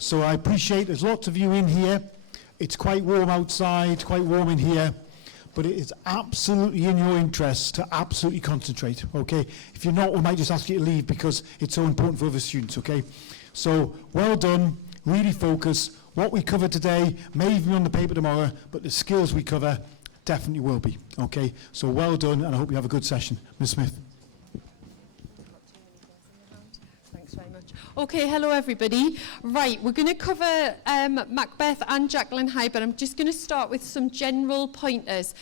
So I appreciate there's lots of you in here. It's quite warm outside, quite warm in here, but it is absolutely in your interest to absolutely concentrate, okay? If you're not, we might just ask you to leave because it's so important for other students, okay? So well done, really focus. What we cover today may even be on the paper tomorrow, but the skills we cover definitely will be, okay? So well done, and I hope you have a good session. Ms. Smith. Thanks very much. Okay, hello everybody. Right, we're going to cover Macbeth and Jekyll and Hyde, but I'm just going to start with some general pointers,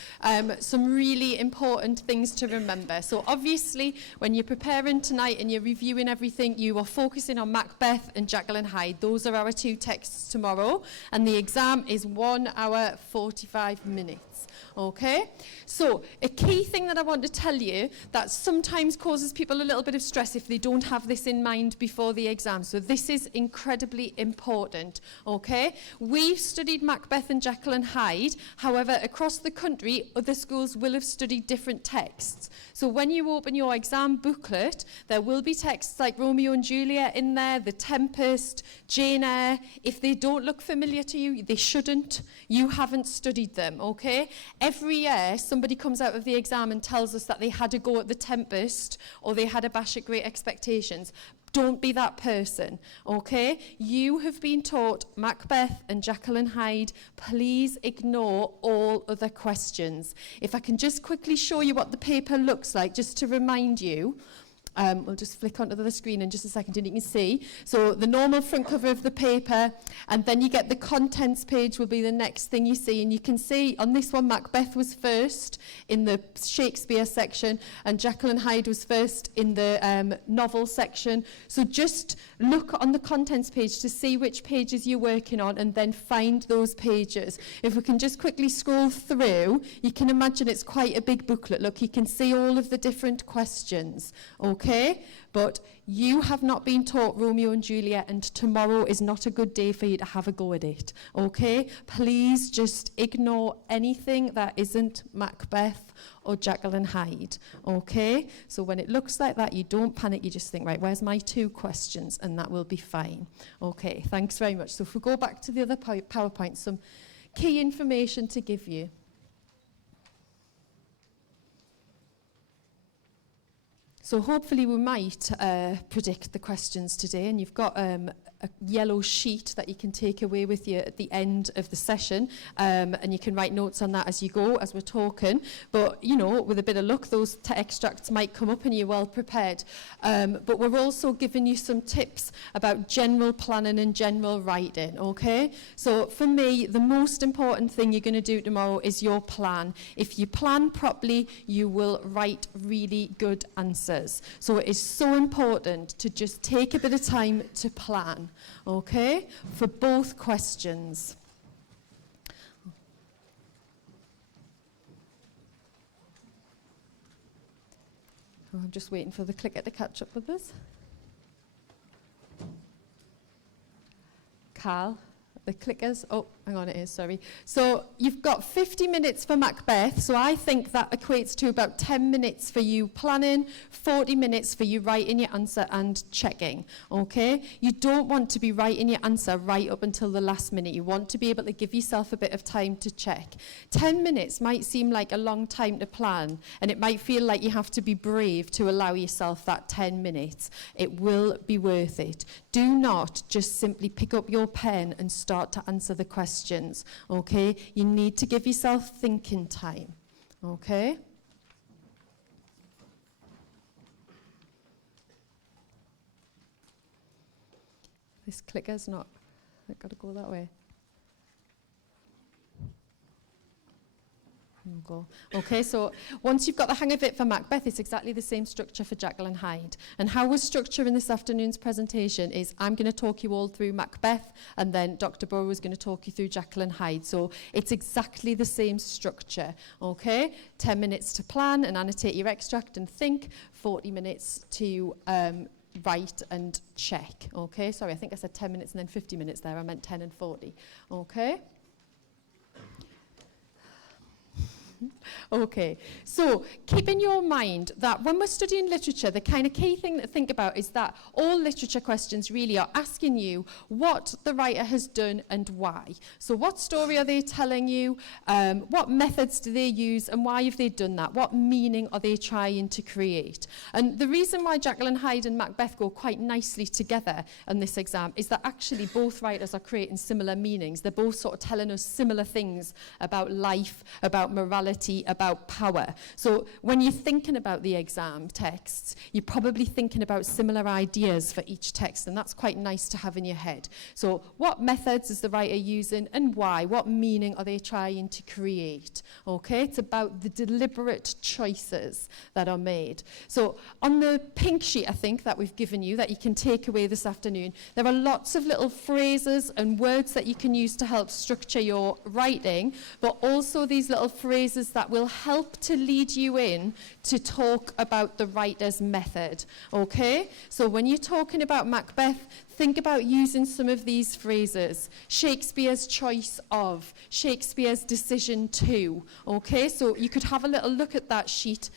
some really important things to remember. So obviously, when you're preparing tonight and you're reviewing everything, you are focusing on Macbeth and Jekyll and Hyde. Those are our two texts tomorrow, and the exam is 1 hour 45 minutes. Okay, so a key thing that I want to tell you that sometimes causes people a little bit of stress if they don't have this in mind before the exam. So this is incredibly important. Okay, we've studied Macbeth and Jekyll and Hyde. However, across the country, other schools will have studied different texts. So when you open your exam booklet, there will be texts like Romeo and Juliet in there, The Tempest, Jane Eyre. If they don't look familiar to you, they shouldn't. You haven't studied them, okay? Every year, somebody comes out of the exam and tells us that they had a go at The Tempest or they had a bash at Great Expectations. Don't be that person, okay? You have been taught Macbeth and Jekyll and Hyde. Please ignore all other questions. If I can just quickly show you what the paper looks like, just to remind you. We'll just flick onto the screen in just a second and you can see. So the normal front cover of the paper, and then you get the contents page will be the next thing you see. And you can see on this one, Macbeth was first in the Shakespeare section, and Jekyll and Hyde was first in the novel section. So just look on the contents page to see which pages you're working on, and then find those pages. If we can just quickly scroll through, you can imagine it's quite a big booklet. Look, you can see all of the different questions. Okay, but you have not been taught Romeo and Juliet, and tomorrow is not a good day for you to have a go at it. Okay, please just ignore anything that isn't Macbeth or Jekyll and Hyde. Okay, so when it looks like that, you don't panic, you just think, right, where's my 2 questions? And that will be fine. Okay, thanks very much. So if we go back to the other PowerPoint, some key information to give you. So hopefully we might predict the questions today, and you've got a yellow sheet that you can take away with you at the end of the session, and you can write notes on that as you go, as we're talking. But, you know, with a bit of luck, those extracts might come up and you're well prepared. But we're also giving you some tips about general planning and general writing, okay? So for me, the most important thing you're going to do tomorrow is your plan. If you plan properly, you will write really good answers. So it is so important to just take a bit of time to plan, okay, for both questions. Oh, I'm just waiting for the clicker to catch up with us. Carl, the clickers. Oh, hang on, it is, sorry. So you've got 50 minutes for Macbeth. So I think that equates to about 10 minutes for you planning, 40 minutes for you writing your answer and checking, okay? You don't want to be writing your answer right up until the last minute. You want to be able to give yourself a bit of time to check. 10 minutes might seem like a long time to plan, and it might feel like you have to be brave to allow yourself that 10 minutes. It will be worth it. Do not just simply pick up your pen and start to answer the questions, okay? You need to give yourself thinking time, okay? This clicker's not, I've got to go that way. Go. Okay, so once you've got the hang of it for Macbeth, it's exactly the same structure for Jekyll and Hyde. And how we're structuring this afternoon's presentation is I'm going to talk you all through Macbeth, and then Dr. Burrow is going to talk you through Jekyll and Hyde. So it's exactly the same structure, okay? 10 minutes to plan and annotate your extract and think, 40 minutes to write and check, okay? Sorry, I think I said 10 minutes and then 50 minutes there. I meant 10 and 40, okay? Okay, so keep in your mind that when we're studying literature, the kind of key thing to think about is that all literature questions really are asking you what the writer has done and why. So what story are they telling you? What methods do they use and why have they done that? What meaning are they trying to create? And the reason why Jekyll and Hyde and Macbeth go quite nicely together in this exam is that actually both writers are creating similar meanings. They're both sort of telling us similar things about life, about morality, about power. So when you're thinking about the exam texts, you're probably thinking about similar ideas for each text, and that's quite nice to have in your head. So what methods is the writer using and why? What meaning are they trying to create? Okay, it's about the deliberate choices that are made. So on the pink sheet, I think, that we've given you, that you can take away this afternoon, there are lots of little phrases and words that you can use to help structure your writing, but also these little phrases that will help to lead you in to talk about the writer's method. Okay? So when you're talking about Macbeth, think about using some of these phrases. Shakespeare's choice of, Shakespeare's decision to. Okay, so you could have a little look at that sheet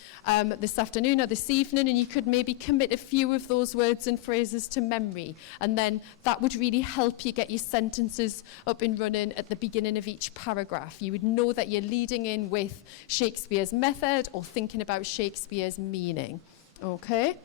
this afternoon or this evening, and you could maybe commit a few of those words and phrases to memory. And then that would really help you get your sentences up and running at the beginning of each paragraph. You would know that you're leading in with Shakespeare's method or thinking about Shakespeare's meaning. Okay?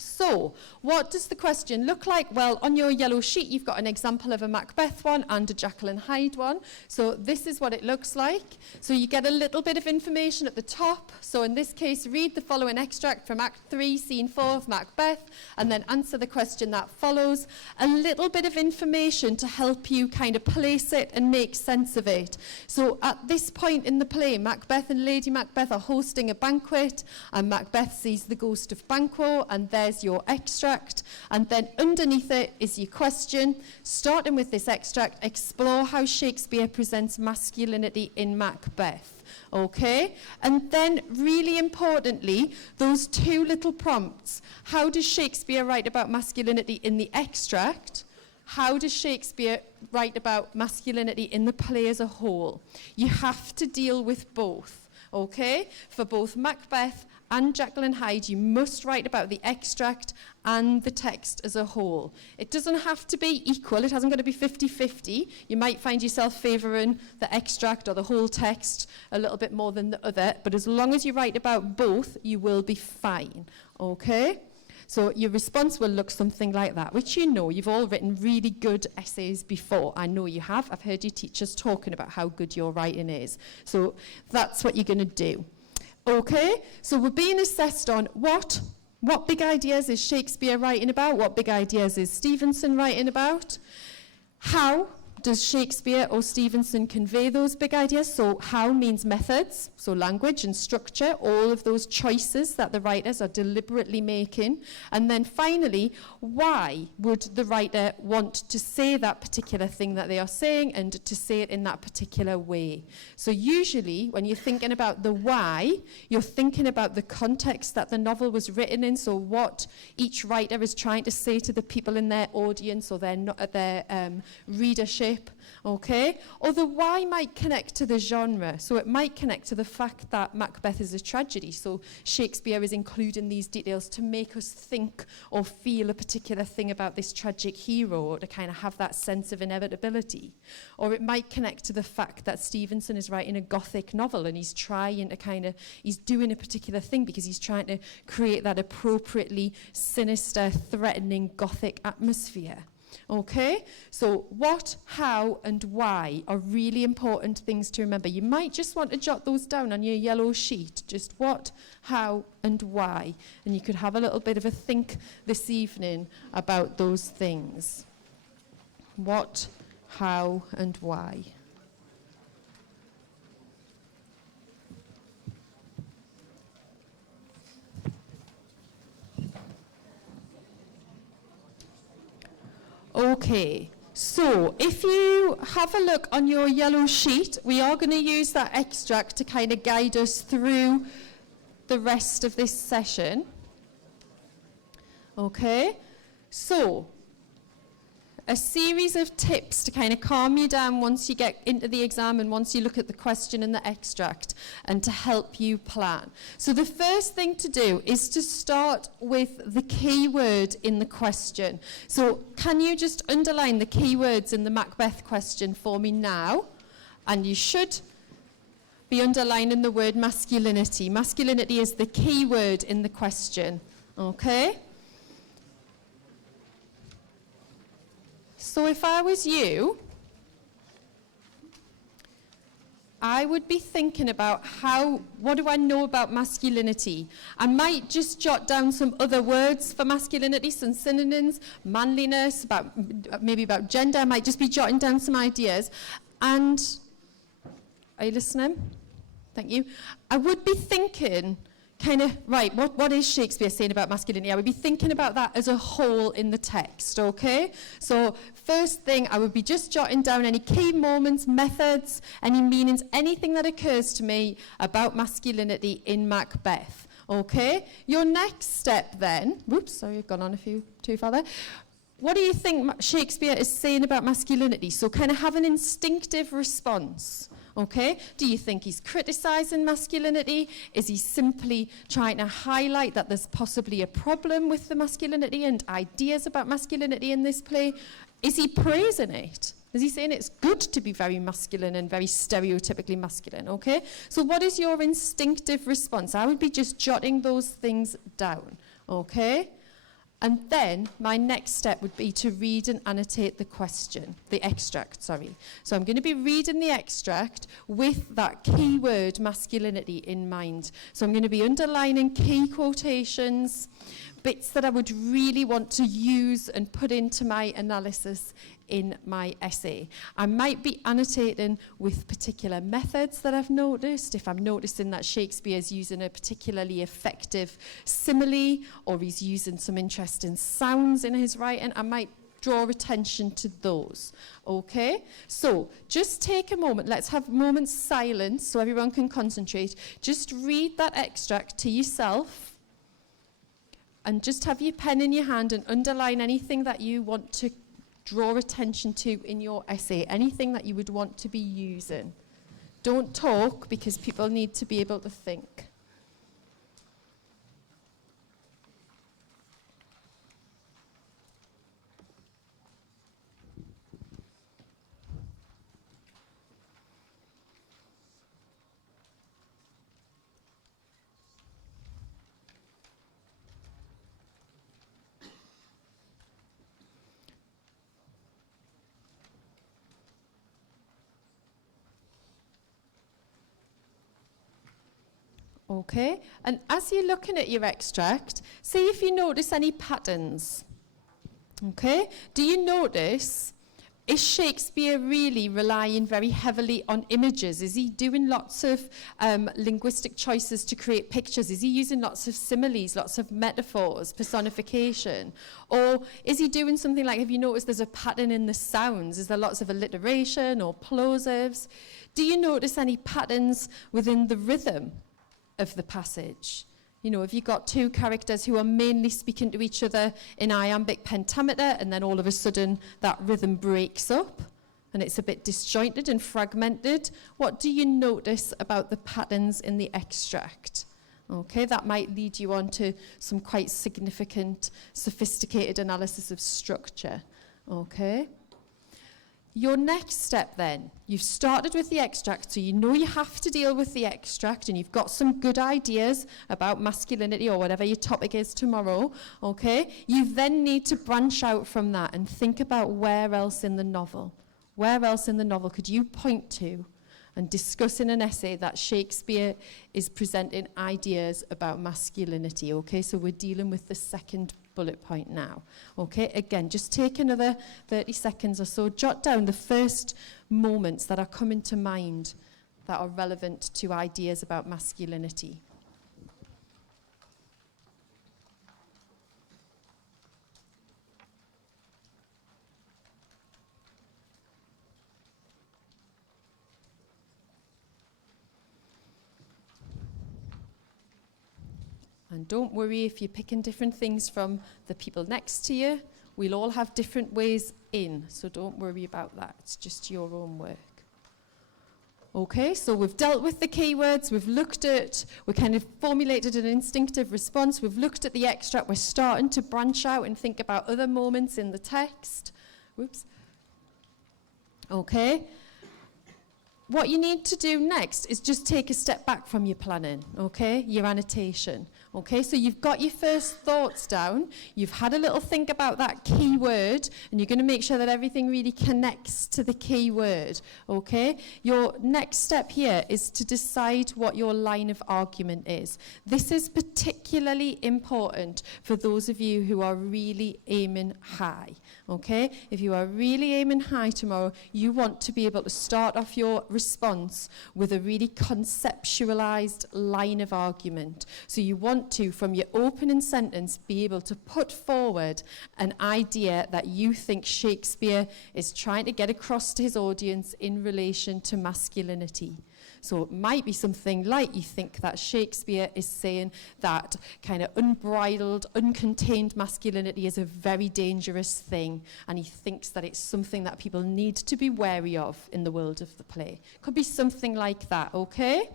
So, what does the question look like? Well, on your yellow sheet, you've got an example of a Macbeth one and a Jekyll and Hyde one. So this is what it looks like. So you get a little bit of information at the top. So in this case, read the following extract from Act 3, Scene 4 of Macbeth, and then answer the question that follows. A little bit of information to help you kind of place it and make sense of it. So at this point in the play, Macbeth and Lady Macbeth are hosting a banquet, and Macbeth sees the ghost of Banquo, and there's your extract, and then underneath it is your question. Starting with this extract, explore how Shakespeare presents masculinity in Macbeth. Okay? And then, really importantly, those two little prompts. How does Shakespeare write about masculinity in the extract? How does Shakespeare write about masculinity in the play as a whole? You have to deal with both. Okay? For both Macbeth and Jekyll and Hyde, you must write about the extract and the text as a whole. It doesn't have to be equal. It hasn't got to be 50-50. You might find yourself favouring the extract or the whole text a little bit more than the other, but as long as you write about both, you will be fine. Okay? So your response will look something like that, which you know. You've all written really good essays before. I know you have. I've heard your teachers talking about how good your writing is. So that's what you're going to do. Okay, so we're being assessed on what big ideas is Shakespeare writing about, what big ideas is Stevenson writing about, how does Shakespeare or Stevenson convey those big ideas? So how means methods, so language and structure, all of those choices that the writers are deliberately making. And then finally, why would the writer want to say that particular thing that they are saying and to say it in that particular way? So usually when you're thinking about the why, you're thinking about the context that the novel was written in, so what each writer is trying to say to the people in their audience or their readership. Okay? Or the why might connect to the genre. So it might connect to the fact that Macbeth is a tragedy. So Shakespeare is including these details to make us think or feel a particular thing about this tragic hero, or to kind of have that sense of inevitability. Or it might connect to the fact that Stevenson is writing a Gothic novel and he's trying to he's doing a particular thing because he's trying to create that appropriately sinister, threatening Gothic atmosphere. Okay, so what, how, and why are really important things to remember. You might just want to jot those down on your yellow sheet. Just what, how, and why. And you could have a little bit of a think this evening about those things. What, how, and why. Okay, so if you have a look on your yellow sheet, we are going to use that extract to kind of guide us through the rest of this session. Okay, so a series of tips to kind of calm you down once you get into the exam and once you look at the question and the extract, and to help you plan. So the first thing to do is to start with the key word in the question. So can you just underline the key words in the Macbeth question for me now? And you should be underlining the word masculinity. Masculinity is the key word in the question. Okay? So if I was you, I would be thinking about what do I know about masculinity? I might just jot down some other words for masculinity, some synonyms, manliness, maybe about gender. I might just be jotting down some ideas. And, are you listening? Thank you. I would be thinking, right, what is Shakespeare saying about masculinity? I would be thinking about that as a whole in the text, okay? So first thing, I would be just jotting down any key moments, methods, any meanings, anything that occurs to me about masculinity in Macbeth, okay? Your next step then, whoops, sorry, I've gone on a few too far there. What do you think Shakespeare is saying about masculinity? So kind of have an instinctive response. Okay, do you think he's criticising masculinity? Is he simply trying to highlight that there's possibly a problem with the masculinity and ideas about masculinity in this play? Is he praising it? Is he saying it's good to be very masculine and very stereotypically masculine? Okay, so what is your instinctive response? I would be just jotting those things down. Okay? And then my next step would be to read and annotate the extract. So I'm going to be reading the extract with that key word masculinity in mind. So I'm going to be underlining key quotations, bits that I would really want to use and put into my analysis in my essay. I might be annotating with particular methods that I've noticed. If I'm noticing that Shakespeare's using a particularly effective simile, or he's using some interesting sounds in his writing, I might draw attention to those. Okay? So just take a moment. Let's have moments silence so everyone can concentrate. Just read that extract to yourself, and just have your pen in your hand and underline anything that you want to draw attention to in your essay, anything that you would want to be using. Don't talk, because people need to be able to think. Okay, and as you're looking at your extract, see if you notice any patterns. Okay, do you notice, is Shakespeare really relying very heavily on images? Is he doing lots of linguistic choices to create pictures? Is he using lots of similes, lots of metaphors, personification? Or is he doing something like, have you noticed there's a pattern in the sounds? Is there lots of alliteration or plosives? Do you notice any patterns within the rhythm of the passage? You know, have you got two characters who are mainly speaking to each other in iambic pentameter, and then all of a sudden that rhythm breaks up and it's a bit disjointed and fragmented? What do you notice about the patterns in the extract? Okay, that might lead you on to some quite significant, sophisticated analysis of structure. Okay. Your next step then, you've started with the extract, so you know you have to deal with the extract, and you've got some good ideas about masculinity or whatever your topic is tomorrow, okay? You then need to branch out from that and think about where else in the novel could you point to and discuss in an essay that Shakespeare is presenting ideas about masculinity, okay? So we're dealing with the second bullet point now. Okay, again, just take another 30 seconds or so, jot down the first moments that are coming to mind that are relevant to ideas about masculinity. And don't worry if you're picking different things from the people next to you We'll all have different ways in, so don't worry about that. It's just your own work. Okay, so we've dealt with the keywords, we've looked at, we kind of formulated an instinctive response, we've looked at the extract, we're starting to branch out and think about other moments in the text. Whoops. Okay. What you need to do next is just take a step back from your planning, okay, your annotation. Okay, so you've got your first thoughts down, you've had a little think about that key word, and you're going to make sure that everything really connects to the key word, okay? Your next step here is to decide what your line of argument is. This is particularly important for those of you who are really aiming high, okay? If you are really aiming high tomorrow, you want to be able to start off your response with a really conceptualized line of argument. So you want to, from your opening sentence, be able to put forward an idea that you think Shakespeare is trying to get across to his audience in relation to masculinity. So it might be something like you think that Shakespeare is saying that kind of unbridled, uncontained masculinity is a very dangerous thing, and he thinks that it's something that people need to be wary of in the world of the play. Could be something like that, okay?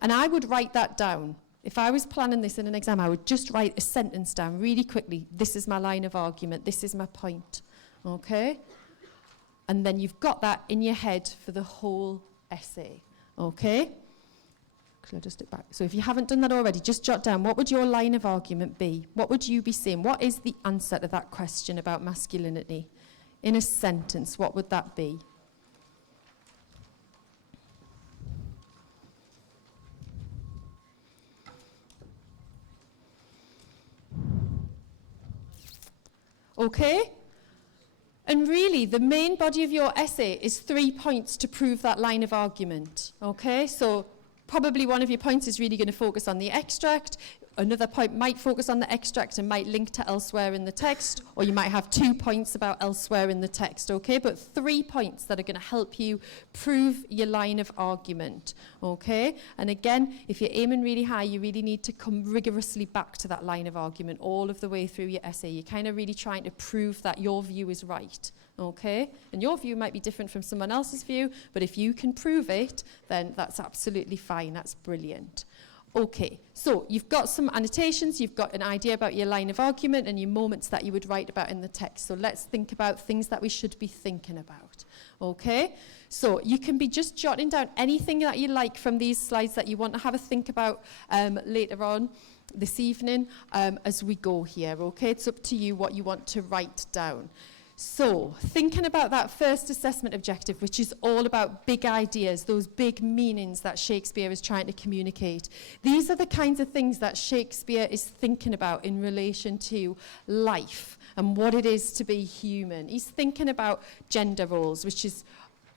And I would write that down. If I was planning this in an exam, I would just write a sentence down really quickly. This is my line of argument. This is my point. Okay? And then you've got that in your head for the whole essay. Okay? Could I just stick back? So if you haven't done that already, just jot down, what would your line of argument be? What would you be saying? What is the answer to that question about masculinity? In a sentence, what would that be? Okay? And really, the main body of your essay is 3 points to prove that line of argument. Okay? So probably one of your points is really going to focus on the extract. Another point might focus on the extract and might link to elsewhere in the text, or you might have 2 points about elsewhere in the text, okay? But 3 points that are going to help you prove your line of argument, okay? And again, if you're aiming really high, you really need to come rigorously back to that line of argument all of the way through your essay. You're kind of really trying to prove that your view is right, okay? And your view might be different from someone else's view, but if you can prove it, then that's absolutely fine. That's brilliant. Okay, so you've got some annotations, you've got an idea about your line of argument and your moments that you would write about in the text. So let's think about things that we should be thinking about. Okay, so you can be just jotting down anything that you like from these slides that you want to have a think about later on this evening as we go here. Okay, it's up to you what you want to write down. So, thinking about that first assessment objective, which is all about big ideas, those big meanings that Shakespeare is trying to communicate. These are the kinds of things that Shakespeare is thinking about in relation to life and what it is to be human. He's thinking about gender roles, which is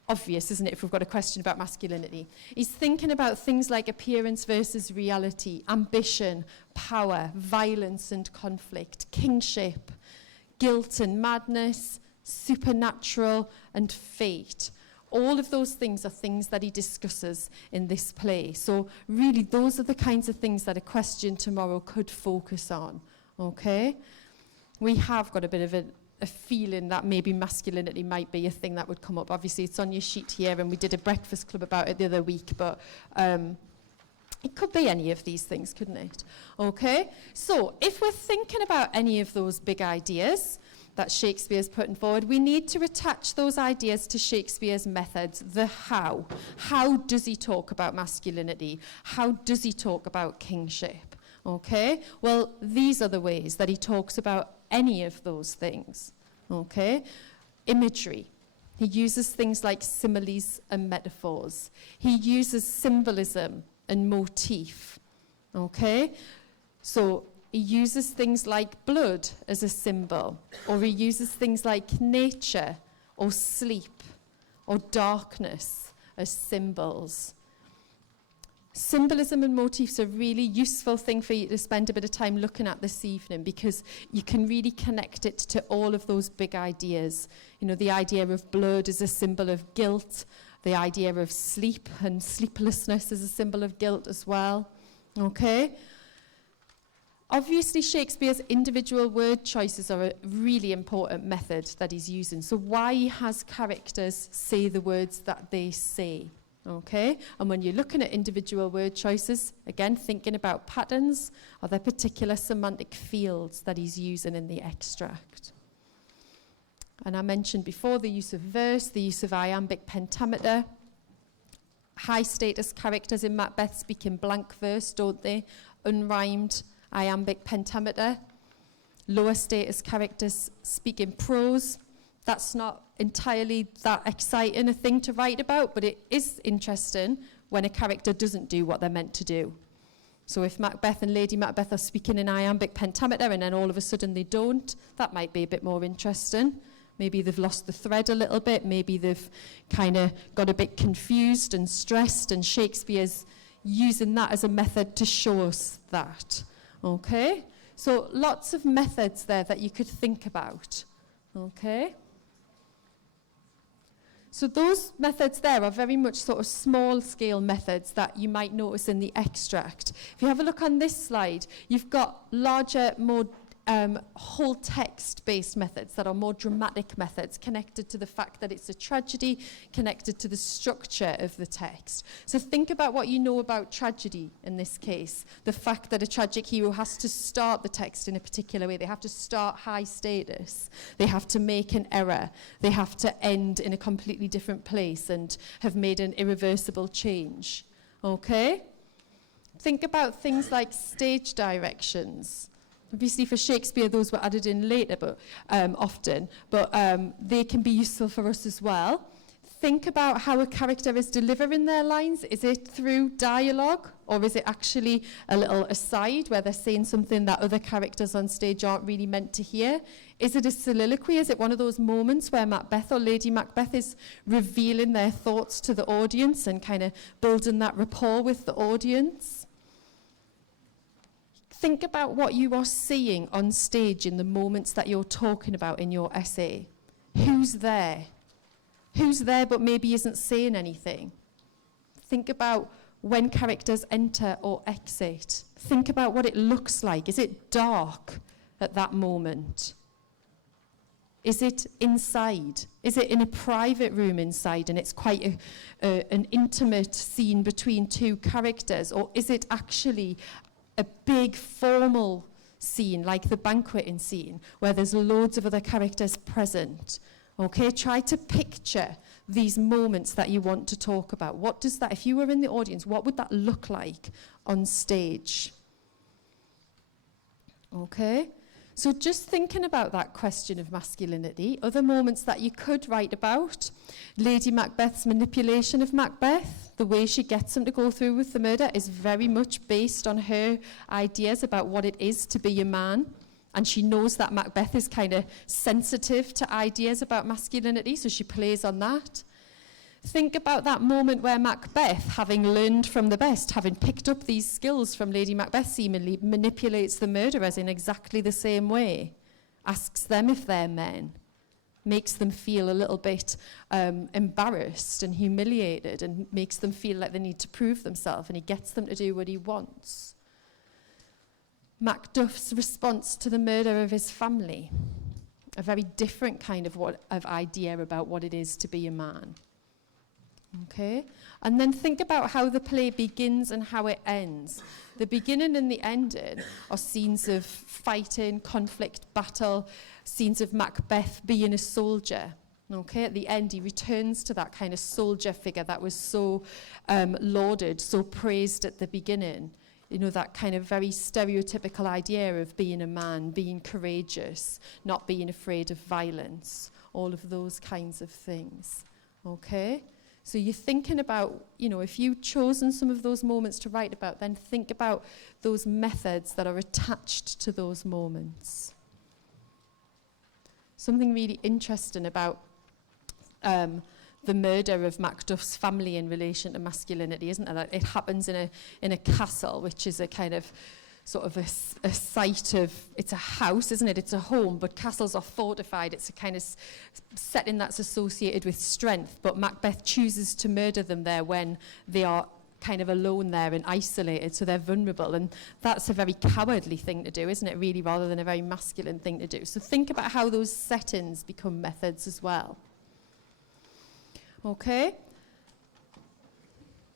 obvious, isn't it, if we've got a question about masculinity. He's thinking about things like appearance versus reality, ambition, power, violence and conflict, kingship, guilt and madness, supernatural and fate. All of those things are things that he discusses in this play. So really, those are the kinds of things that a question tomorrow could focus on, okay? We have got a bit of a feeling that maybe masculinity might be a thing that would come up. Obviously, it's on your sheet here, and we did a breakfast club about it the other week, but it could be any of these things, couldn't it? Okay, so if we're thinking about any of those big ideas that Shakespeare's putting forward, we need to attach those ideas to Shakespeare's methods, the how. How does he talk about masculinity? How does he talk about kingship? Okay, well, these are the ways that he talks about any of those things. Okay, imagery. He uses things like similes and metaphors. He uses symbolism and motif, okay? So he uses things like blood as a symbol, or he uses things like nature or sleep or darkness as symbols. Symbolism and motifs are a really useful thing for you to spend a bit of time looking at this evening, because you can really connect it to all of those big ideas. You know, the idea of blood as a symbol of guilt, the idea of sleep and sleeplessness as a symbol of guilt as well, okay? Obviously, Shakespeare's individual word choices are a really important method that he's using. So why has characters say the words that they say? Okay? And when you're looking at individual word choices, again, thinking about patterns, are there particular semantic fields that he's using in the extract? And I mentioned before the use of verse, the use of iambic pentameter. High status characters in Macbeth speak in blank verse, don't they? Unrhymed iambic pentameter. Lower status characters speak in prose. That's not entirely that exciting a thing to write about, but it is interesting when a character doesn't do what they're meant to do. So if Macbeth and Lady Macbeth are speaking in iambic pentameter and then all of a sudden they don't, that might be a bit more interesting. Maybe they've lost the thread a little bit. Maybe they've kind of got a bit confused and stressed, and Shakespeare's using that as a method to show us that. Okay? So lots of methods there that you could think about. Okay? So those methods there are very much sort of small-scale methods that you might notice in the extract. If you have a look on this slide, you've got larger, more whole text-based methods that are more dramatic methods connected to the fact that it's a tragedy, connected to the structure of the text. So think about what you know about tragedy in this case. The fact that a tragic hero has to start the text in a particular way. They have to start high status. They have to make an error. They have to end in a completely different place and have made an irreversible change. Okay? Think about things like stage directions. Obviously, for Shakespeare, those were added in later, but often, but they can be useful for us as well. Think about how a character is delivering their lines. Is it through dialogue, or is it actually a little aside where they're saying something that other characters on stage aren't really meant to hear? Is it a soliloquy? Is it one of those moments where Macbeth or Lady Macbeth is revealing their thoughts to the audience and kind of building that rapport with the audience? Think about what you are seeing on stage in the moments that you're talking about in your essay. Who's there? Who's there but maybe isn't saying anything? Think about when characters enter or exit. Think about what it looks like. Is it dark at that moment? Is it inside? Is it in a private room inside and it's quite an intimate scene between two characters? Or is it actually a big formal scene like the banqueting scene where there's loads of other characters present? Okay, try to picture these moments that you want to talk about. What does that, if you were in the audience, what would that look like on stage? Okay, so just thinking about that question of masculinity, other moments that you could write about, Lady Macbeth's manipulation of Macbeth. The way she gets him to go through with the murder is very much based on her ideas about what it is to be a man. And she knows that Macbeth is kind of sensitive to ideas about masculinity, so she plays on that. Think about that moment where Macbeth, having learned from the best, having picked up these skills from Lady Macbeth, seemingly manipulates the murderers in exactly the same way. Asks them if they're men. Makes them feel a little bit embarrassed and humiliated and makes them feel like they need to prove themselves, and he gets them to do what he wants. Macduff's response to the murder of his family, a very different kind of idea about what it is to be a man. Okay? And then think about how the play begins and how it ends. The beginning and the ending are scenes of fighting, conflict, battle, scenes of Macbeth being a soldier. Okay, at the end, he returns to that kind of soldier figure that was so lauded, so praised at the beginning. You know, that kind of very stereotypical idea of being a man, being courageous, not being afraid of violence, all of those kinds of things. Okay? So you're thinking about, you know, if you've chosen some of those moments to write about, then think about those methods that are attached to those moments. Something really interesting about the murder of Macduff's family in relation to masculinity, isn't it? That it happens in a castle, which is a kind of sort of a site of, it's a house, isn't it? It's a home, but castles are fortified. It's a kind of setting that's associated with strength. But Macbeth chooses to murder them there when they are kind of alone there and isolated, so they're vulnerable. And that's a very cowardly thing to do, isn't it, really, rather than a very masculine thing to do. So think about how those settings become methods as well. Okay?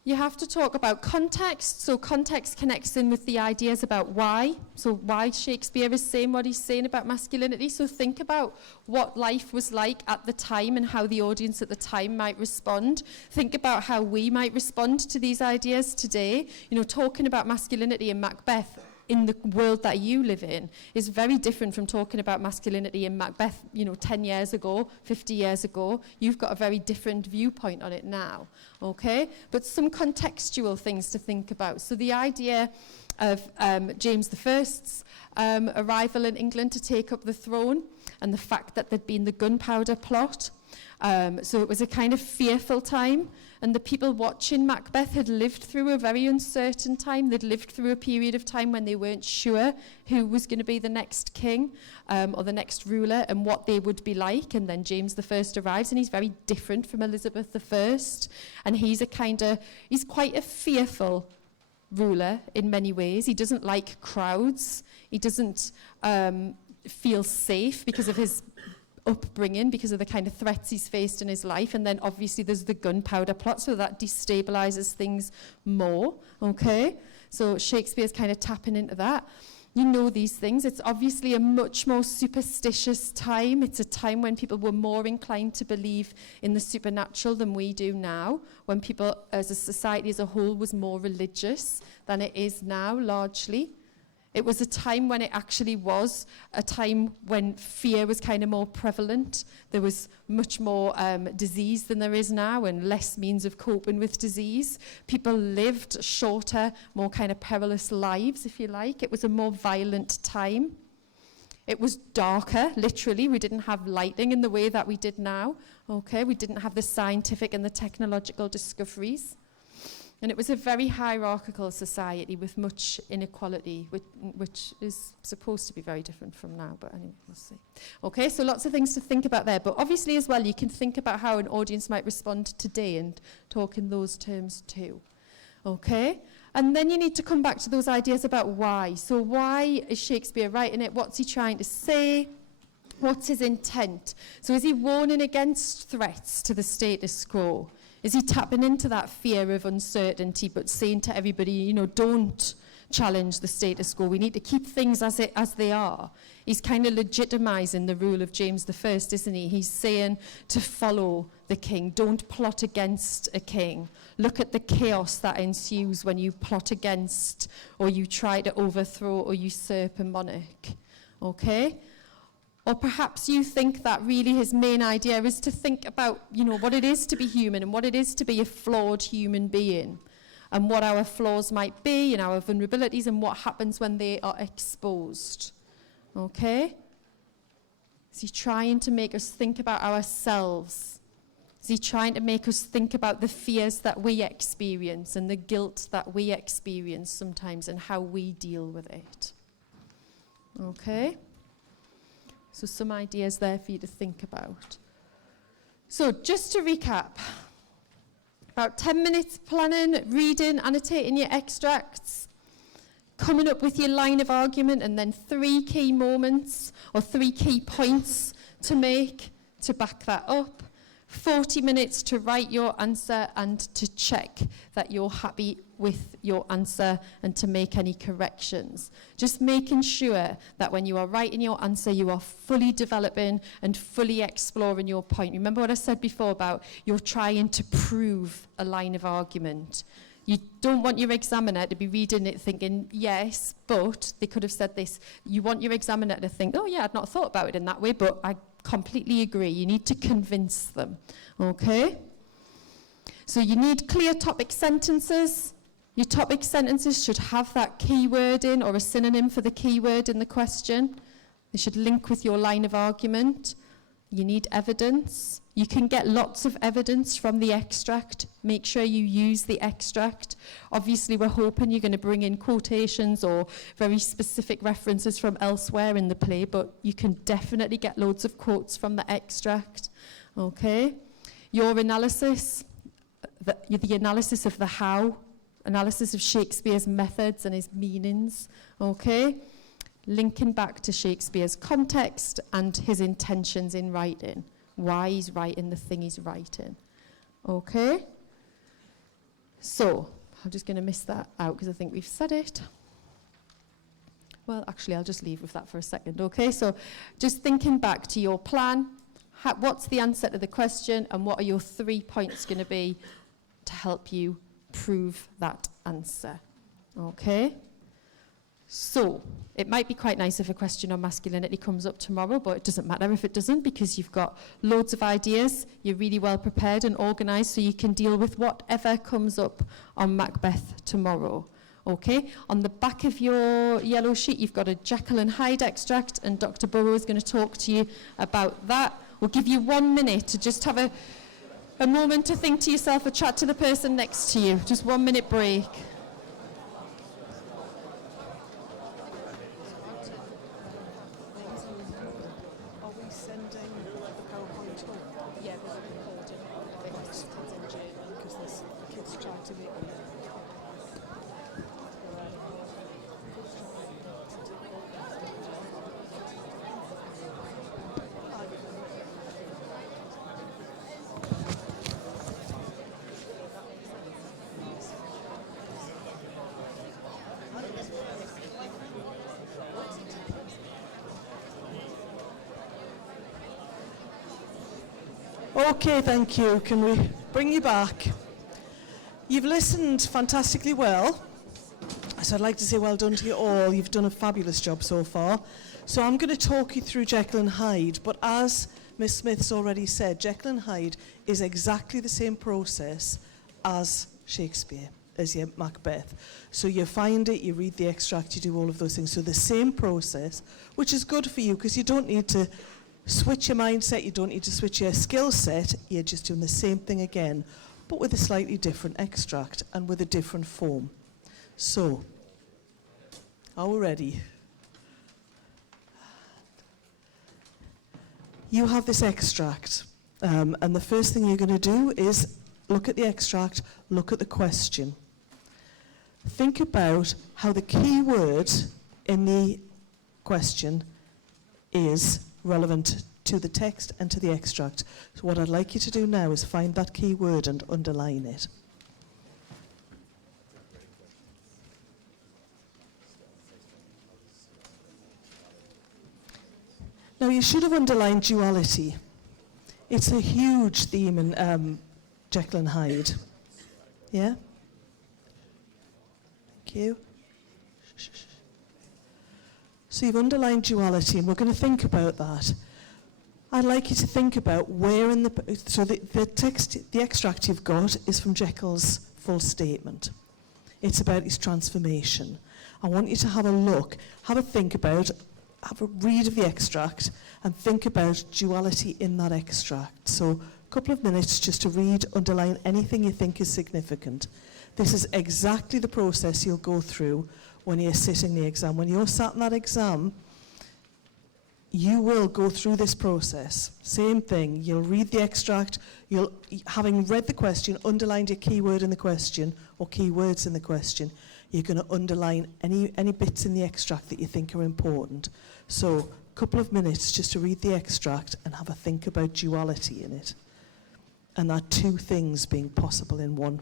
You have to talk about context. So context connects in with the ideas about why. So why Shakespeare is saying what he's saying about masculinity. So think about what life was like at the time and how the audience at the time might respond. Think about how we might respond to these ideas today. You know, talking about masculinity in Macbeth in the world that you live in is very different from talking about masculinity in Macbeth, 10 years ago, 50 years ago. You've got a very different viewpoint on it now, okay? But some contextual things to think about. So the idea of James I's arrival in England to take up the throne and the fact that there'd been the gunpowder plot. So it was a kind of fearful time, and the people watching Macbeth had lived through a very uncertain time. They'd lived through a period of time when they weren't sure who was going to be the next king or the next ruler and what they would be like. And then James I arrives, and he's very different from Elizabeth I. And he's quite a fearful ruler in many ways. He doesn't like crowds. He doesn't feel safe because of his upbringing, because of the kind of threats he's faced in his life. And then obviously there's the gunpowder plot, so that destabilizes things more, okay? So Shakespeare's kind of tapping into that. You know these things. It's obviously a much more superstitious time. It's a time when people were more inclined to believe in the supernatural than we do now, when people as a society as a whole was more religious than it is now, largely. It was a time when it actually was a time when fear was kind of more prevalent. There was much more disease than there is now, and less means of coping with disease. People lived shorter, more kind of perilous lives, if you like. It was a more violent time. It was darker, literally. We didn't have lighting in the way that we did now. Okay, we didn't have the scientific and the technological discoveries. And it was a very hierarchical society with much inequality, which is supposed to be very different from now, but anyway, we'll see. Okay, so lots of things to think about there. But obviously as well, you can think about how an audience might respond today and talk in those terms too. Okay? And then you need to come back to those ideas about why. So why is Shakespeare writing it? What's he trying to say? What's his intent? So is he warning against threats to the status quo? Is he tapping into that fear of uncertainty, but saying to everybody, don't challenge the status quo. We need to keep things as they are. He's kind of legitimizing the rule of James I, isn't he? He's saying to follow the king. Don't plot against a king. Look at the chaos that ensues when you plot against or you try to overthrow or usurp a monarch. Okay? Or perhaps you think that really his main idea is to think about, what it is to be human and what it is to be a flawed human being and what our flaws might be and our vulnerabilities and what happens when they are exposed. Okay? Is he trying to make us think about ourselves? Is he trying to make us think about the fears that we experience and the guilt that we experience sometimes and how we deal with it? Okay? So some ideas there for you to think about. So just to recap, about 10 minutes planning, reading, annotating your extracts, coming up with your line of argument, and then 3 key moments or 3 key points to make to back that up. 40 minutes to write your answer and to check that you're happy with your answer and to make any corrections. Just making sure that when you are writing your answer, you are fully developing and fully exploring your point. Remember what I said before about you're trying to prove a line of argument. You don't want your examiner to be reading it thinking, yes, but they could have said this. You want your examiner to think, oh yeah, I'd not thought about it in that way, but I completely agree. You need to convince them, okay? So you need clear topic sentences. Your topic sentences should have that keyword in or a synonym for the keyword in the question. They should link with your line of argument. You need evidence. You can get lots of evidence from the extract. Make sure you use the extract. Obviously, we're hoping you're going to bring in quotations or very specific references from elsewhere in the play, but you can definitely get loads of quotes from the extract. Okay? Your analysis, the analysis of the how analysis of Shakespeare's methods and his meanings, okay? Linking back to Shakespeare's context and his intentions in writing, why he's writing the thing he's writing, okay? So, I'm just going to miss that out because I think we've said it. Well, actually, I'll just leave with that for a second, okay? So, just thinking back to your plan, what's the answer to the question, and what are your 3 points going to be to help you prove that answer, okay? So, it might be quite nice if a question on masculinity comes up tomorrow, but it doesn't matter if it doesn't, because you've got loads of ideas, you're really well prepared and organised, so you can deal with whatever comes up on Macbeth tomorrow. Okay, on the back of your yellow sheet, you've got a Jekyll and Hyde extract, and Dr. Burrow is going to talk to you about that. We'll give you 1 minute to just have a moment to think to yourself or chat to the person next to you. Just 1 minute break. Okay, thank you. Can we bring you back? You've listened fantastically well. So I'd like to say well done to you all. You've done a fabulous job so far. So I'm going to talk you through Jekyll and Hyde. But as Miss Smith's already said, Jekyll and Hyde is exactly the same process as Shakespeare, as your Macbeth. So you find it, you read the extract, you do all of those things. So the same process, which is good for you because you don't need to switch your mindset, you don't need to switch your skill set, you're just doing the same thing again, but with a slightly different extract and with a different form. So, are we ready? You have this extract, and the first thing you're going to do is look at the extract, look at the question. Think about how the key word in the question is relevant to the text and to the extract. So what I'd like you to do now is find that key word and underline it. Now you should have underlined duality. It's a huge theme in Jekyll and Hyde. Yeah? Thank you. So you've underlined duality, and we're going to think about that. I'd like you to think about where in the... So the text, the extract you've got is from Jekyll's full statement. It's about his transformation. I want you to have a look, have a think about, have a read of the extract, and think about duality in that extract. So a couple of minutes just to read, underline anything you think is significant. This is exactly the process you'll go through when you're sitting the exam. When you're sat in that exam, you will go through this process. Same thing, you'll read the extract, having read the question, underlined your keyword in the question, or keywords in the question, you're going to underline any bits in the extract that you think are important. So, a couple of minutes just to read the extract and have a think about duality in it. And that two things being possible in one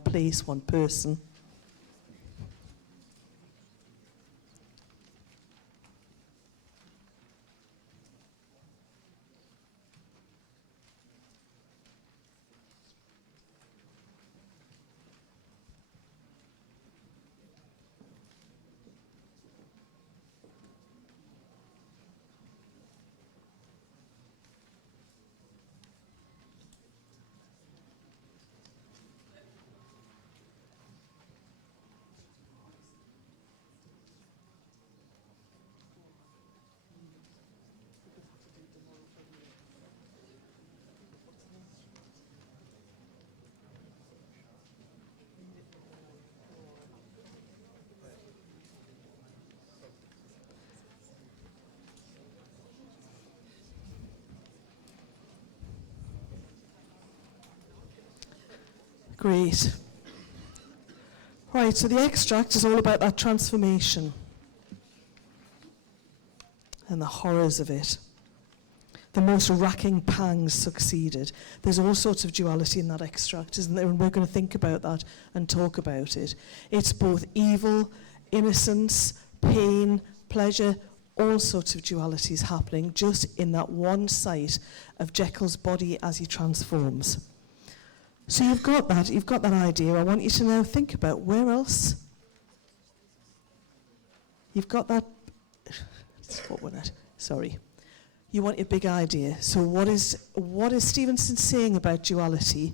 place, one person. Great. Right, so the extract is all about that transformation and the horrors of it. The most racking pangs succeeded. There's all sorts of duality in that extract, isn't there? And we're going to think about that and talk about it. It's both evil, innocence, pain, pleasure, all sorts of dualities happening just in that one sight of Jekyll's body as he transforms. So you've got that idea. I want you to now think about where else. You've got that, what was it? Sorry. You want a big idea. So what is Stevenson saying about duality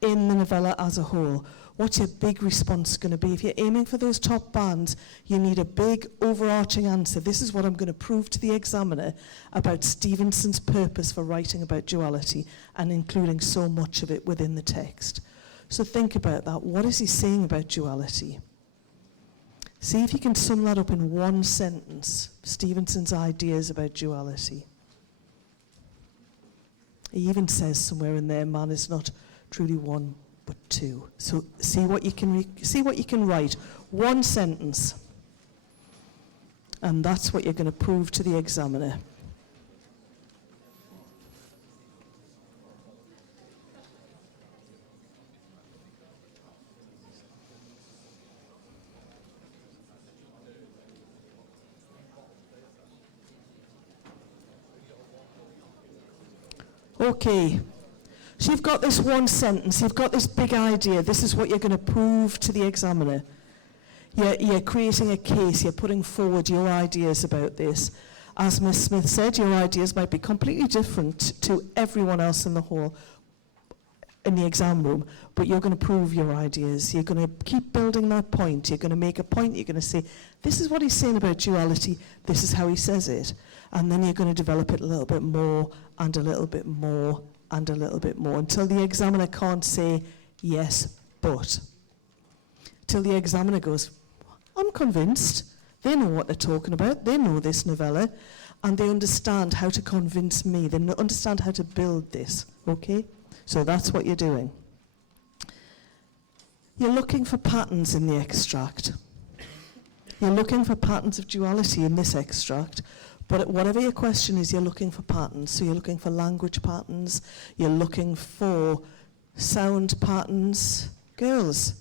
in the novella as a whole? What's your big response going to be? If you're aiming for those top bands, you need a big overarching answer. This is what I'm going to prove to the examiner about Stevenson's purpose for writing about duality and including so much of it within the text. So think about that. What is he saying about duality? See if you can sum that up in one sentence, Stevenson's ideas about duality. He even says somewhere in there, man is not truly one, but two. So see what you can write. One sentence. And that's what you're going to prove to the examiner. Okay, so you've got this one sentence, you've got this big idea, this is what you're going to prove to the examiner. You're creating a case, you're putting forward your ideas about this. As Miss Smith said, your ideas might be completely different to everyone else in the hall, in the exam room, but you're going to prove your ideas. You're going to keep building that point. You're going to make a point, you're going to say, this is what he's saying about duality, this is how he says it. And then you're going to develop it a little bit more, and a little bit more, and a little bit more, until the examiner can't say, yes, but. Till the examiner goes, I'm convinced. They know what they're talking about. They know this novella, and they understand how to convince me. They understand how to build this, okay? So that's what you're doing. You're looking for patterns in the extract. You're looking for patterns of duality in this extract, but whatever your question is, you're looking for patterns. So you're looking for language patterns, you're looking for sound patterns. Girls,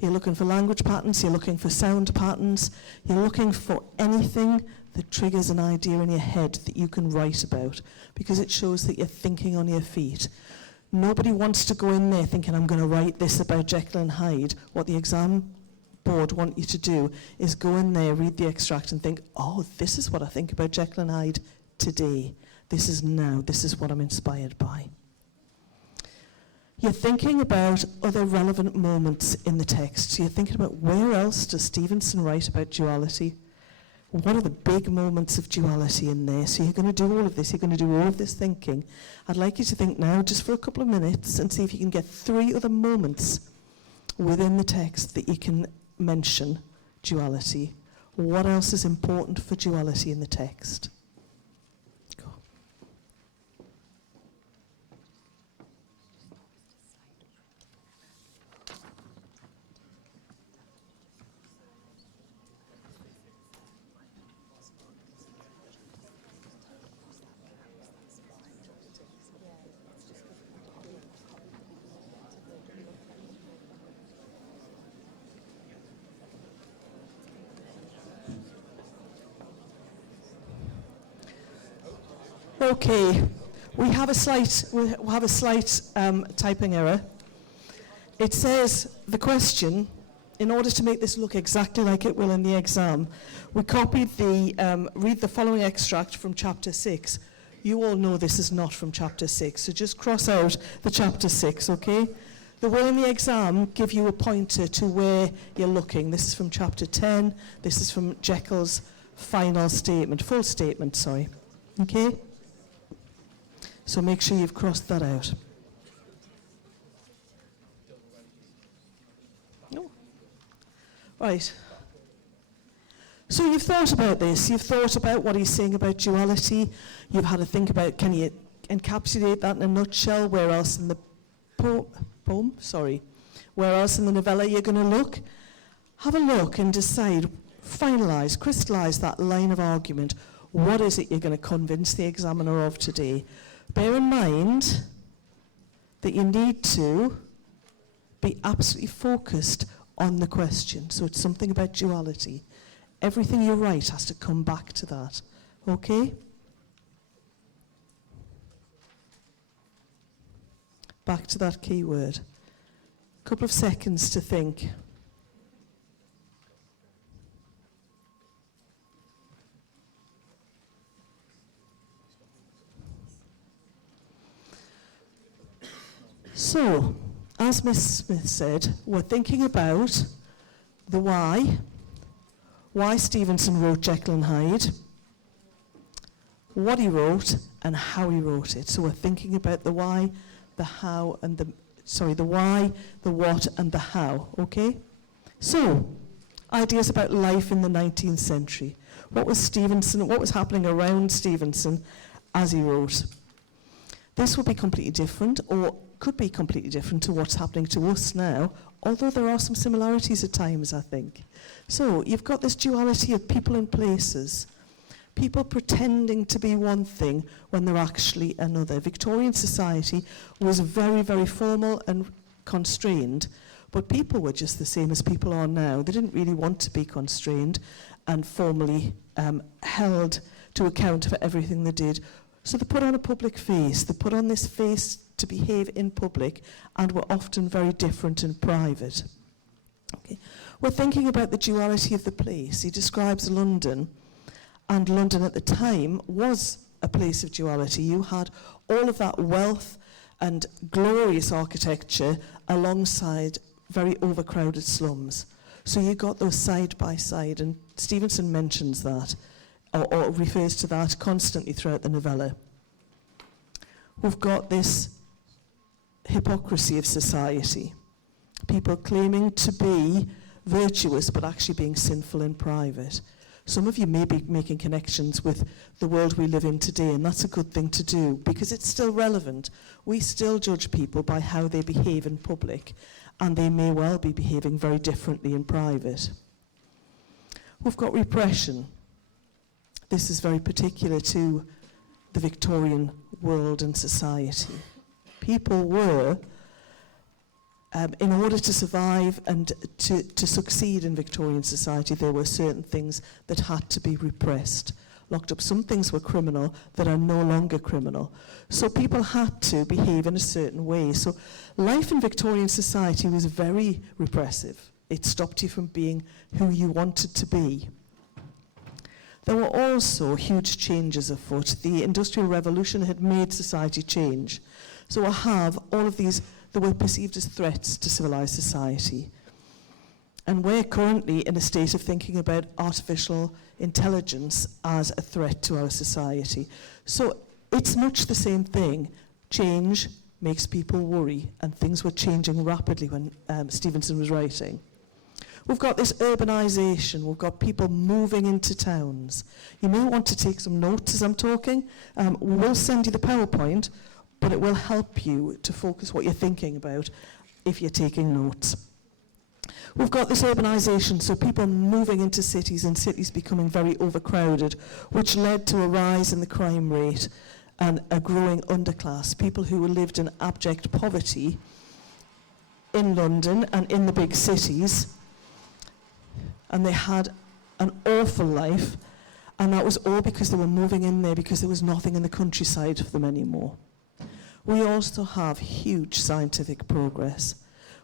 you're looking for language patterns, you're looking for sound patterns, you're looking for anything that triggers an idea in your head that you can write about, because it shows that you're thinking on your feet. Nobody wants to go in there thinking, I'm going to write this about Jekyll and Hyde. What the exam board want you to do is go in there, read the extract and think, oh, this is what I think about Jekyll and Hyde today. This is now. This is what I'm inspired by. You're thinking about other relevant moments in the text. So you're thinking about where else does Stevenson write about duality? What are the big moments of duality in there? So you're going to do all of this. You're going to do all of this thinking. I'd like you to think now just for a couple of minutes and see if you can get 3 other moments within the text that you can mention duality. What else is important for duality in the text? Go. Okay, we have a slight typing error. It says the question, in order to make this look exactly like it will in the exam, we copied read the following extract from chapter 6. You all know this is not from chapter 6, so just cross out the chapter 6, okay? The will in the exam give you a pointer to where you're looking. This is from chapter 10. This is from Jekyll's full statement, sorry. Okay? So make sure you've crossed that out. No. Right. So you've thought about this. You've thought about what he's saying about duality. You've had to think about, can you encapsulate that in a nutshell? Where else in the poem? Sorry. Whereas in the novella you're going to have a look and decide, finalise, crystallise that line of argument. What is it you're going to convince the examiner of today? Bear in mind that you need to be absolutely focused on the question. So it's something about duality. Everything you write has to come back to that. Okay? Back to that key word. A couple of seconds to think. So, as Miss Smith said, we're thinking about the why Stevenson wrote Jekyll and Hyde, what he wrote, and how he wrote it. So we're thinking about the why, the how, and the why, the what, and the how, okay? So, ideas about life in the 19th century. What was happening around Stevenson as he wrote? This will be completely different, or could be completely different to what's happening to us now, although there are some similarities at times, I think. So you've got this duality of people and places, people pretending to be one thing when they're actually another. Victorian society was very, very formal and constrained, but people were just the same as people are now. They didn't really want to be constrained and formally held to account for everything they did. So they put on a public face. They put on this face to behave in public, and were often very different in private. Okay. We're thinking about the duality of the place. He describes London, and London at the time was a place of duality. You had all of that wealth and glorious architecture alongside very overcrowded slums. So you got those side by side, and Stevenson mentions that, or refers to that constantly throughout the novella. We've got this hypocrisy of society. People claiming to be virtuous but actually being sinful in private. Some of you may be making connections with the world we live in today, and that's a good thing to do because it's still relevant. We still judge people by how they behave in public, and they may well be behaving very differently in private. We've got repression. This is very particular to the Victorian world and society. People were, in order to survive and to succeed in Victorian society, there were certain things that had to be repressed, locked up. Some things were criminal that are no longer criminal. So people had to behave in a certain way. So life in Victorian society was very repressive. It stopped you from being who you wanted to be. There were also huge changes afoot. The Industrial Revolution had made society change. So I have all of these that were perceived as threats to civilized society. And we're currently in a state of thinking about artificial intelligence as a threat to our society. So it's much the same thing. Change makes people worry, and things were changing rapidly when Stevenson was writing. We've got this urbanisation. We've got people moving into towns. You may want to take some notes as I'm talking. We will send you the PowerPoint, but it will help you to focus what you're thinking about if you're taking notes. We've got this urbanisation, so people moving into cities and cities becoming very overcrowded, which led to a rise in the crime rate and a growing underclass, people who lived in abject poverty in London and in the big cities, and they had an awful life, and that was all because they were moving in there because there was nothing in the countryside for them anymore. We also have huge scientific progress.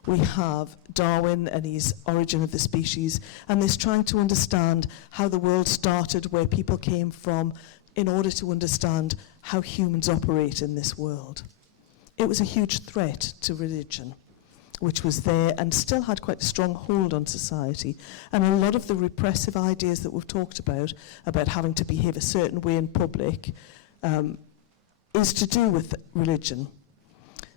We have Darwin and his Origin of the Species, and this trying to understand how the world started, where people came from, in order to understand how humans operate in this world. It was a huge threat to religion, which was there and still had quite a strong hold on society. And a lot of the repressive ideas that we've talked about having to behave a certain way in public, is to do with religion.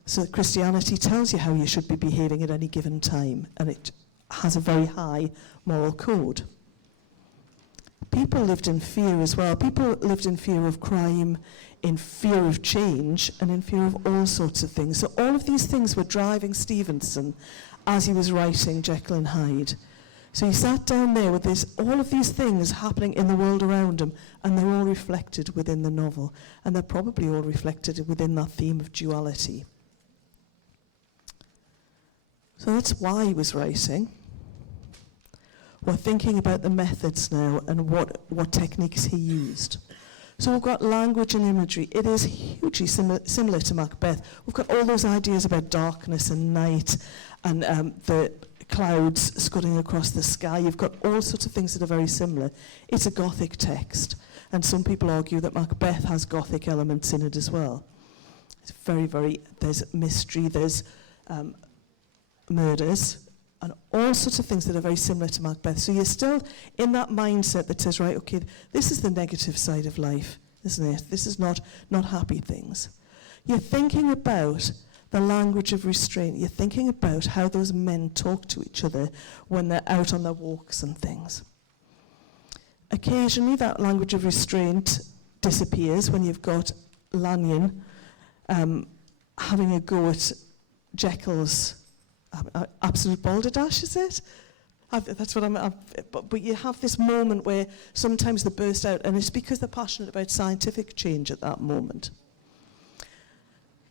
So Christianity tells you how you should be behaving at any given time, and it has a very high moral code. People lived in fear as well. People lived in fear of crime, in fear of change, and in fear of all sorts of things. So all of these things were driving Stevenson as he was writing Jekyll and Hyde. So he sat down there with all of these things happening in the world around him, and they're all reflected within the novel, and they're probably all reflected within that theme of duality. So that's why he was writing. We're thinking about the methods now and what techniques he used. So we've got language and imagery. It is hugely similar to Macbeth. We've got all those ideas about darkness and night and the clouds scudding across the sky. You've got all sorts of things that are very similar. It's a Gothic text, and some people argue that Macbeth has Gothic elements in it as well. It's there's mystery, there's murders, and all sorts of things that are very similar to Macbeth. So you're still in that mindset that says, right, okay, this is the negative side of life, isn't it? This is not happy things. You're thinking about the language of restraint. You're thinking about how those men talk to each other when they're out on their walks and things. Occasionally, that language of restraint disappears when you've got Lanyon having a go at Jekyll's absolute balderdash, is it? That's what but you have this moment where sometimes they burst out, and it's because they're passionate about scientific change at that moment.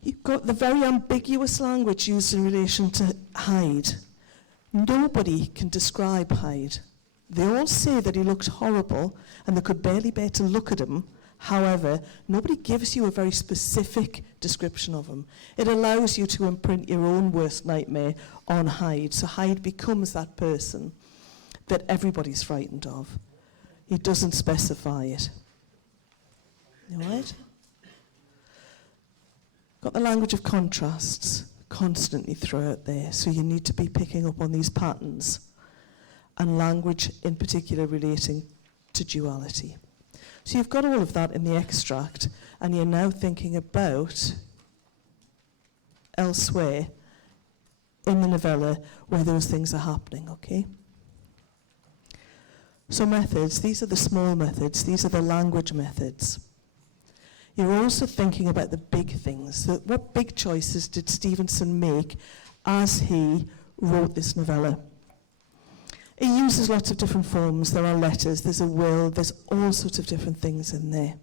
You've got the very ambiguous language used in relation to Hyde. Nobody can describe Hyde. They all say that he looked horrible and they could barely bear to look at him. However, nobody gives you a very specific description of him. It allows you to imprint your own worst nightmare on Hyde. So Hyde becomes that person that everybody's frightened of. He doesn't specify it. You all right? Got the language of contrasts constantly throughout there, so you need to be picking up on these patterns, and language in particular relating to duality. So you've got all of that in the extract, and you're now thinking about elsewhere in the novella where those things are happening, okay? So methods, these are the small methods, these are the language methods. You're also thinking about the big things. So what big choices did Stevenson make as he wrote this novella? It uses lots of different forms. There are letters, there's a will, there's all sorts of different things in there.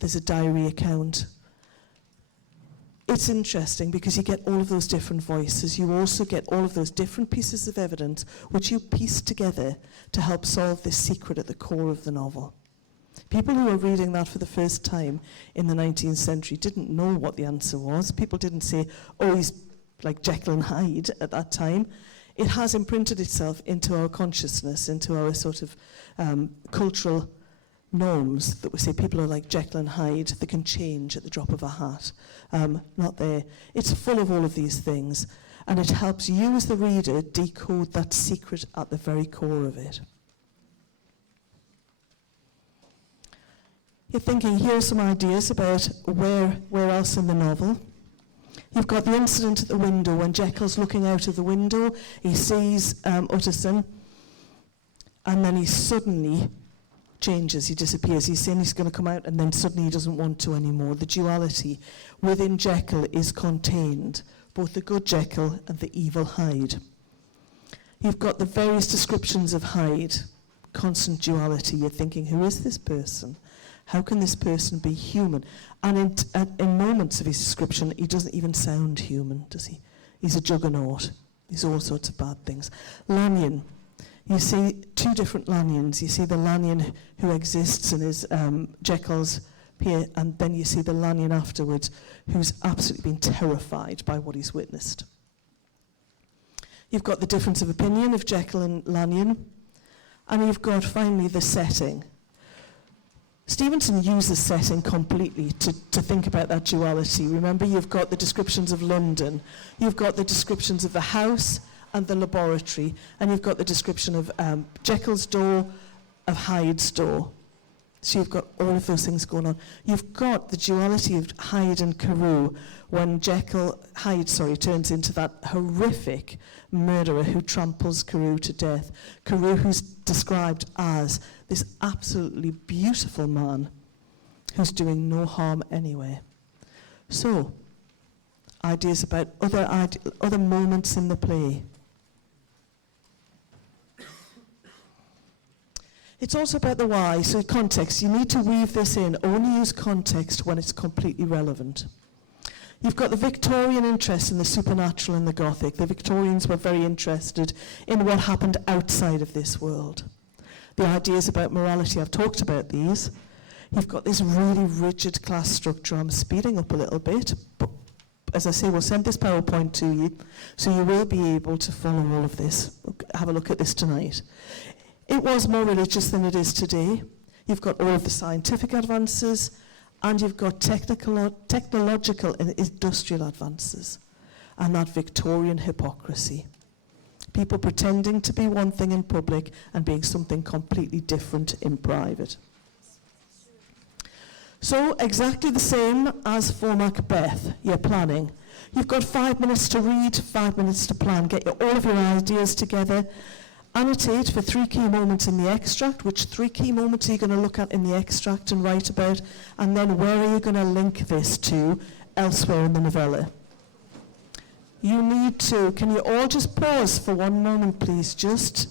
There's a diary account. It's interesting because you get all of those different voices. You also get all of those different pieces of evidence which you piece together to help solve this secret at the core of the novel. People who were reading that for the first time in the 19th century didn't know what the answer was. People didn't say, oh, he's like Jekyll and Hyde at that time. It has imprinted itself into our consciousness, into our sort of cultural norms that we say people are like Jekyll and Hyde, they can change at the drop of a hat. Not there. It's full of all of these things, and it helps you as the reader decode that secret at the very core of it. You're thinking, here are some ideas about where else in the novel. You've got the incident at the window when Jekyll's looking out of the window, he sees Utterson, and then he suddenly changes, he disappears. He's saying he's going to come out, and then suddenly he doesn't want to anymore. The duality within Jekyll is contained, both the good Jekyll and the evil Hyde. You've got the various descriptions of Hyde, constant duality. You're thinking, who is this person? How can this person be human? And in moments of his description, he doesn't even sound human, does he? He's a juggernaut. He's all sorts of bad things. Lanyon. You see two different Lanyons. You see the Lanyon who exists and is Jekyll's peer, and then you see the Lanyon afterwards who's absolutely been terrified by what he's witnessed. You've got the difference of opinion of Jekyll and Lanyon, and you've got finally the setting. Stevenson uses setting completely to think about that duality. Remember, you've got the descriptions of London, you've got the descriptions of the house and the laboratory, and you've got the description of Jekyll's door, of Hyde's door. So you've got all of those things going on. You've got the duality of Hyde and Carew when Hyde turns into that horrific murderer who tramples Carew to death. Carew, who's described as this absolutely beautiful man who's doing no harm anywhere. So, ideas about other moments in the play. It's also about the why, so context. You need to weave this in. Only use context when it's completely relevant. You've got the Victorian interest in the supernatural and the Gothic. The Victorians were very interested in what happened outside of this world. The ideas about morality, I've talked about these. You've got this really rigid class structure. I'm speeding up a little bit, but as I say, we'll send this PowerPoint to you, so you will be able to follow all of this. Have a look at this tonight. It was more religious than it is today. You've got all of the scientific advances, and you've got technological and industrial advances, and that Victorian hypocrisy. People pretending to be one thing in public and being something completely different in private. So, exactly the same as for Macbeth, your planning. You've got 5 minutes to read, 5 minutes to plan. Get all of your ideas together. Annotate for 3 key moments in the extract. Which 3 key moments are you going to look at in the extract and write about? And then where are you going to link this to elsewhere in the novella? You need to, can you all just pause for 1 moment, please? Just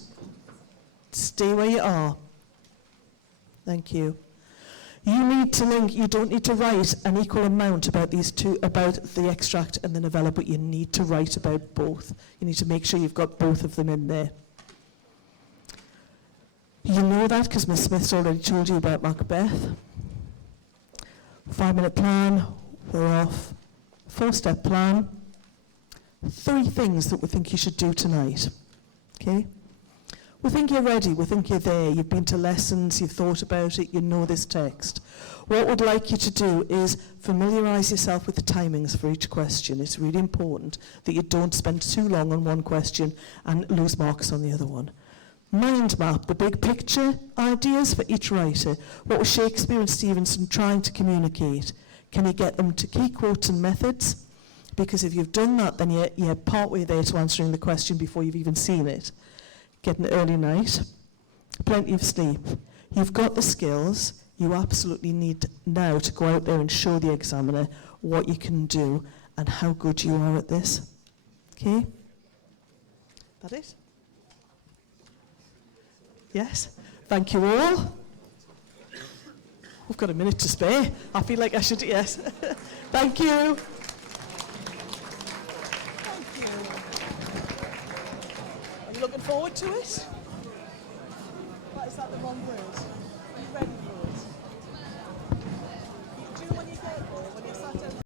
stay where you are. Thank you. You need to link, you don't need to write an equal amount about these two, about the extract and the novella, but you need to write about both. You need to make sure you've got both of them in there. You know that because Miss Smith's already told you about Macbeth. 5-minute plan, we're off. 4-step plan. 3 things that we think you should do tonight. Okay? We think you're ready, we think you're there, you've been to lessons, you've thought about it, you know this text. What we'd like you to do is familiarise yourself with the timings for each question. It's really important that you don't spend too long on one question and lose marks on the other one. Mind map, the big picture ideas for each writer. What was Shakespeare and Stevenson trying to communicate? Can you get them to key quotes and methods? Because if you've done that, then you're partway there to answering the question before you've even seen it. Get an early night, plenty of sleep. You've got the skills. You absolutely need now to go out there and show the examiner what you can do and how good you are at this. Okay? That it? Yes? Thank you all. We've got a minute to spare. I feel like I should, yes. Thank you. Are you looking forward to it? Is that the wrong word?